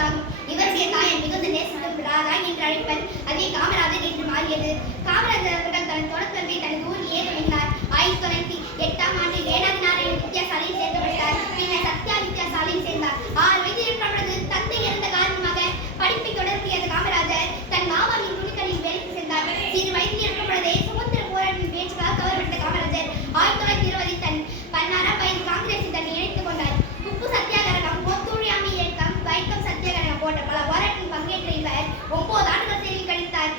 என்பதாகும். இவருடைய தாயார் மிகுந்த நேசிக்கும் ராதா என்று அழைப்பர் அதே காமராஜர் என்று மாறியது. காமராஜர் அவர்கள் தனது தொடக்கல்வி தனது ஊரிலேயே தொடங்கினார். 1908ஆம் ஆண்டில் வேளாண் நாராயண வித்தியாசாலையில் சேர்க்கப்பட்டார். பின்னர் சத்யா வித்தியாசாலையில் சேர்ந்தார். 6 வயதில் இருக்கும் பொழுது தந்தை இறந்த காரணமாக படிப்பை தொடர்ந்திய காமராஜர் தன் மாமாவின் துணிக்கடையில் வேலைக்கு சென்றார். சிறு வயதில் இருக்கும் பொழுதே சுதந்திர போராட்டத்தின் பேச்சுக்காக கவரப்பட்ட காமராஜர் 1920 தன் 16ஆம் வயதில் காங்கிரஸில் தன்னை இணைத்துக் கொண்டார். உப்பு சத்தியாகிரகம், ஒத்துழையாமை இயக்கம், வைக்கம் சத்தியாகிரகம் போன்ற பல போராட்டத்தில் பங்கேற்ற இவர் 9 ஆண்டுகள் சிறையில் கழித்தார்.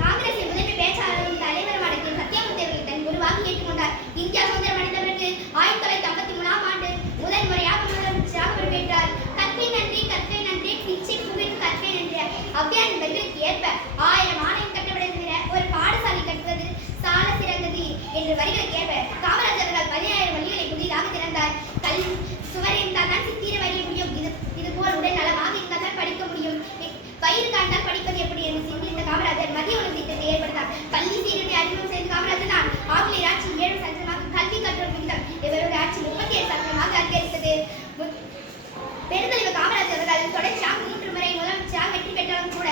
காங்கிரஸின் முதன்மை பேச்சாளரும் தலைவருமான சத்தியாமூர்த்தி அவர்களை தன் குருவாக ஏற்றுக்கொண்டார். இந்தியா சுதந்திரம் அடைந்த பிறகு 1953ஆம் ஆண்டு முதல் முறையாக முதலமைச்சராக பொறுப்பேற்றார். கற்பை நன்றி பிச்சை புகழ் கற்பை நன்றி அவ்வியாரின் வரிகளுக்கு ஏற்ப 1000 ஆலயம் கட்டப்பட தவிர ஒரு பாடசாலை கட்டுவது சால சிறந்தது என்ற வரிகளுக்கு ஏற்ப காமராஜர் அவர்கள் 10000 வழிகளை புதிதாக திறந்தார். கல் சுவர் இருந்தால் தான் சித்திர வரைய முடியும். இதுபோல் உடல் நலமாக இருந்தால் தான் படிக்க முடியும். வயிறு காண்டால் படிப்பது எப்படி என்று சிந்தித்த காமராஜர் மதிய உணவு திட்டத்தை ஏற்படுத்தார். பள்ளி சீருடை அறிமுகம் செய்த காமராஜர் தான் ஆங்கிலேயர் ஆட்சி 7% கல்வி கற்றோர் விகிதம் இவருடைய ஆட்சி 37% அதிகரித்தது. பெருந்தலைவர் காமராஜர் அவர்கள் தொடர்ச்சியாக 3 முறை முதலமைச்சராக வெற்றி பெற்றாலும் கூட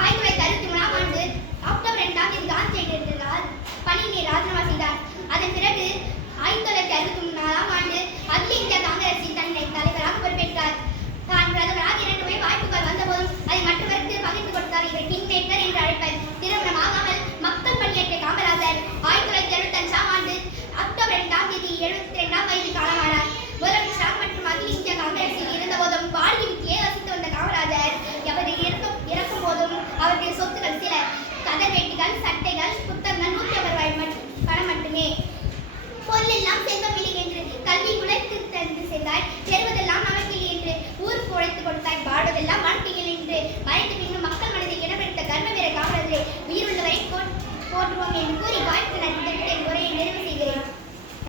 1963ஆம் ஆண்டு அக்டோபர் 2ஆம் தேதி காந்தி ஜெயந்தியால் பணியினை ராஜினாமா செய்தார். அதன் பிறகு 1964ஆம் ஆண்டு அகில இந்திய காங்கிரஸின் தன்னை தலைவராக பொறுப்பேற்றார். தான் பிரதமராக 2 முறை வாய்ப்புகள் வந்தபோதும் அதை மற்றவருக்கு பகிர்ந்து கொடுத்தார். இவர் கிங் மேக்கர் என்று அழைப்பர். திருமணமாகாமல் மக்கள் பணியாற்றிய காமராஜர் 1975ஆம் ஆண்டு அக்டோபர் 2ஆம் தேதி 72ஆம் வயதில் காலமானார். முதலமைச்சராக மற்றும் அகில இந்திய காங்கிரஸில் இருந்தபோதும் பாலியை வசித்து வந்த காமராஜர் இறக்கும் போதும் அவருடைய சொத்துக்கள் சில கதர் வேட்டிகள், சட்டைகள், புத்தகங்கள் 150 ரூபாய் பணம் மட்டுமே. பொருள் எல்லாம் செல்வமில்லை என்று கல்வி உழைத்து தந்து சென்றார்.